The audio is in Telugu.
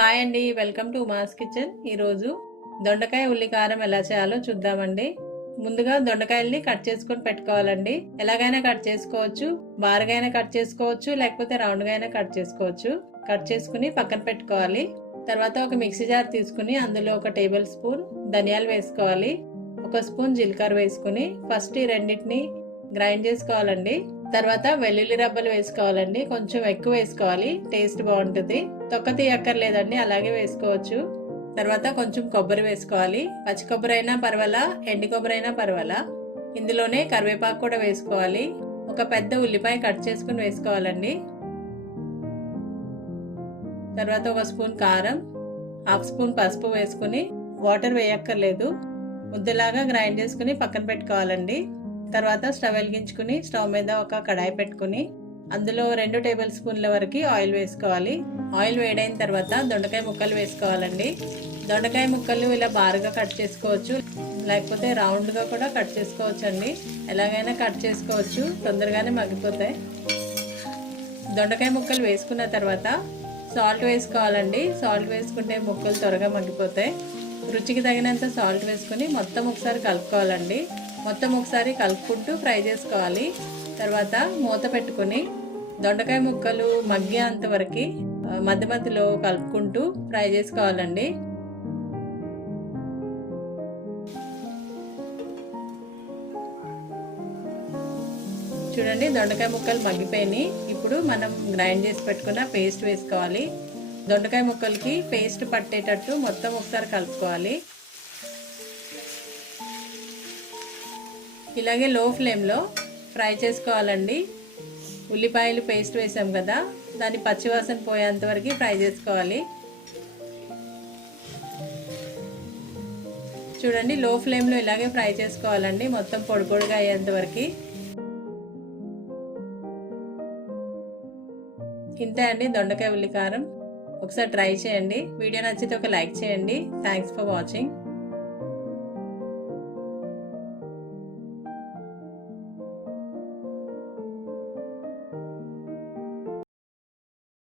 హాయ్ అండి వెల్కమ్ టు మాస్ కిచెన్. ఈరోజు దొండకాయ ఉల్లి కారం ఎలా చేయాలో చూద్దామండి. ముందుగా దొండకాయల్ని కట్ చేసుకొని పెట్టుకోవాలండి. ఎలాగైనా కట్ చేసుకోవచ్చు బారుగైనా కట్ చేసుకోవచ్చు లేకపోతే రౌండ్గా అయినా కట్ చేసుకోవచ్చు. కట్ చేసుకుని పక్కన పెట్టుకోవాలి. తర్వాత ఒక మిక్సీ జార్ తీసుకుని అందులో ఒక టేబుల్ స్పూన్ ధనియాలు వేసుకోవాలి. ఒక స్పూన్ జీలకర్ర వేసుకుని ఫస్ట్ ఈ రెండింటిని గ్రైండ్ చేసుకోవాలండి. తర్వాత వెల్లుల్లి రబ్బలు వేసుకోవాలండి. కొంచెం ఎక్కువ వేసుకోవాలి. టేస్ట్ బాగుంటుంది. తొక్క తీయక్కర్లేదండి. అలాగే వేసుకోవచ్చు. తర్వాత కొంచెం కొబ్బరి వేసుకోవాలి. పచ్చి కొబ్బరి అయినా పర్వాలా? ఎండి కొబ్బరి అయినా పర్వాలా? ఇందులోనే కరివేపాకు కూడా వేసుకోవాలి. ఒక పెద్ద ఉల్లిపాయ కట్ చేసుకుని వేసుకోవాలండి. తర్వాత ఒక స్పూన్ కారం హాఫ్ స్పూన్ పసుపు వేసుకుని వాటర్ వేయక్కర్లేదు. ముద్దలాగా గ్రైండ్ చేసుకుని పక్కన పెట్టుకోవాలండి. తర్వాత స్టవ్ వెలిగించుకుని స్టవ్ మీద ఒక కడాయి పెట్టుకుని అందులో రెండు టేబుల్ స్పూన్ల వరకు ఆయిల్ వేసుకోవాలి. ఆయిల్ వేడైన తర్వాత దొండకాయ ముక్కలు వేసుకోవాలండి. దొండకాయ ముక్కలు ఇలా బారుగా కట్ చేసుకోవచ్చు లేకపోతే రౌండ్గా కూడా కట్ చేసుకోవచ్చు అండి ఎలాగైనా కట్ చేసుకోవచ్చు తొందరగానే మగ్గిపోతాయి. దొండకాయ ముక్కలు వేసుకున్న తర్వాత సాల్ట్ వేసుకోవాలండి. సాల్ట్ వేసుకుంటే ముక్కలు త్వరగా మగ్గిపోతాయి. రుచికి తగినంత సాల్ట్ వేసుకుని మొత్తం ఒకసారి కలుపుకోవాలండి. మొత్తం ఒకసారి కలుపుకుంటూ ఫ్రై చేసుకోవాలి. తర్వాత మూత పెట్టుకొని దొండకాయ ముక్కలు మగ్గేంత వరకు మధ్య మధ్యలో కలుపుకుంటూ ఫ్రై చేసుకోవాలండి. చూడండి దొండకాయ ముక్కలు మగ్గిపోయినాయి. ఇప్పుడు మనం గ్రైండ్ చేసి పెట్టుకున్న పేస్ట్ వేసుకోవాలి. దొండకాయ ముక్కలకి పేస్ట్ పట్టేటట్టు మొత్తం ఒకసారి కలుపుకోవాలి. ఇలాగే లో ఫ్లేమ్లో ఫ్రై చేసుకోవాలండి. ఉల్లిపాయలు పేస్ట్ వేసాం కదా దాన్ని పచ్చివాసన పోయేంత వరకు ఫ్రై చేసుకోవాలి. చూడండి లో ఫ్లేమ్లో ఇలాగే ఫ్రై చేసుకోవాలండి మొత్తం పొడి పొడిగా అయ్యేంత వరకు. ఇంతే అండి దొండకాయ ఉల్లికారం. ఒకసారి ట్రై చేయండి. వీడియో నచ్చితే ఒక లైక్ చేయండి. Thanks for watching